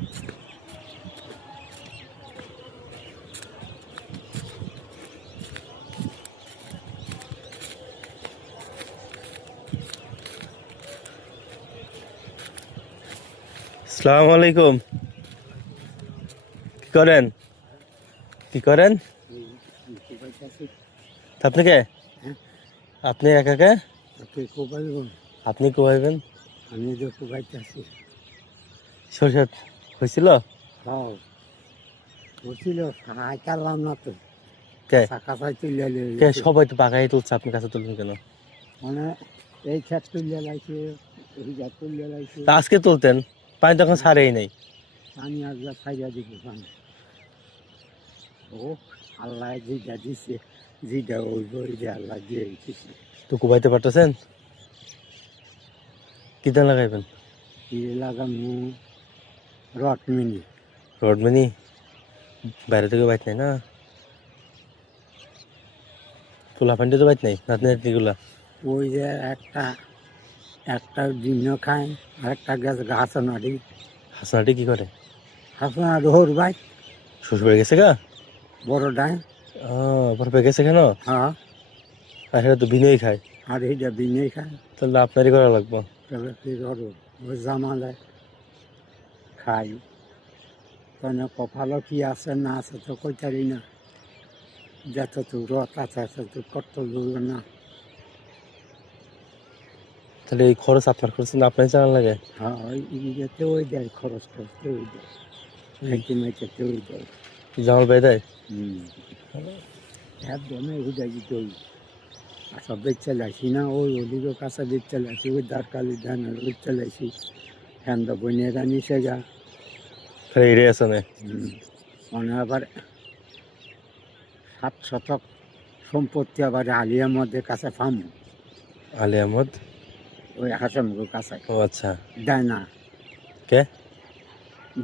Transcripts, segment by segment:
আসসালামু আলাইকুম। কি করেন? কি করেন? আপনি কে? আপনি একা কে? আপনি কোবাইবেন? আমি যে কোবাইতে আছি। সরষে হয়েছিল? হ্যাঁ, বলছিল আইতালাম না তো, কে কাঁচাই তুলে কে সবাই তো পাকাই তুলছে, আপনি কাছে তুলবেন কেন? মানে এই ক্ষেত তুলে লাইছে, এই গাছ তুলে লাইছে। তা আজকে তুলতেন, পানি তখন ছাড়েই নেই। পানি আসবে খাইয়া দিব পানি। ও আল্লাহ যেটা দিছে, যেটা ওই বই যে আল্লাহ দিয়ে দিছে। তো কোবাইতে পারতেছেন? কি ধান লাগাইবেন? লাগানো রটমিনি। রডমিনি? বাইরে থেকে বাইত নাই না? পোলা পানিতে তো বাইত নাই, নাতনি নাতনিগুলা? ওই যে একটা একটা ডিম খায়, আর একটা গাছ হাসানাড়ি। হাসনাটি কি করে? হাসানাড়ি হোর ভাই শ্বশুর বাড়ি গেছে গা? বড়টায়। পরে গেছে কেন? হ্যাঁ, আর সেটা তো বিনয়ই খায়। আর এইটা বিনে খায়। তাহলে আপনারই করা লাগবো। তবে কি করো, ওই জামালে খাই। কেন কপালও কি আছে না আছে তো কইতারি না। যত তো রথ আছে তো করতে দেবে না। তাহলে এই খরচ আপনার খরচ না আপনার চালান লাগে? হ্যাঁ, ওই ইয়েতে ওই দেয়, খরচ করতে ওই দেয়, খাইতে মাইতে ওই দেয়। জামাল ভাই দেয়? একদমই হুদাই দিতে ওই আচ্ছা বেচে লাইছি না, ওই ওদিকে কাঁচা বেচে লাইছি, ওই দারকালি ধানের বেচে লাইছি। হ্যাঁ বনিয়ে নিচে গা। খালি এড়ে আছে না? মানে আবার 7 শতক সম্পত্তি আবার আলিয়ার মধ্যে কাছে ফার্ম। আলী আহমদ? ওই হাসামগুলোর কাছে ও আচ্ছা। দেয় না, কে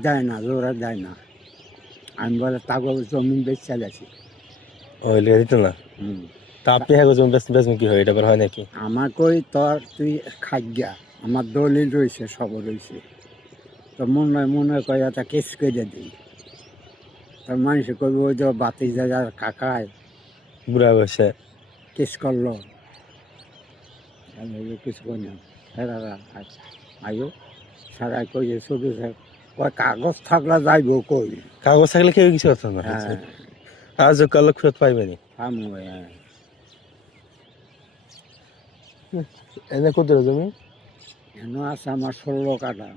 দেয় না, জোরা দেয় না। আমি বলে তাগো জমিন বেচ চালাইছি। ওই লেগে দিত না? তা আপনি হ্যাঁ জমি বেচবেন কি হয়, এটা আবার হয় নাকি? আমার কই তোর তুই খাইয়া, আমার দলিল রয়েছে, সব রয়েছে। তো মনে কয় এটা কেস করে দিই। তোর মানুষ করবো ওই যে বাতি জায়গার কাকায় বুড়া বয়সে কেস করলো, কিছু কই না। আয়ো সারাই কই যে শুধু ওই কাগজ থাকলে যাইব কই। কাগজ থাকলে কেউ কিছু করতে না। হ্যাঁ, আজ কাল ফেরত পাইবেনি। হ্যাঁ। এনে কত জমি? এনে আছে আমার 16 কাঠা।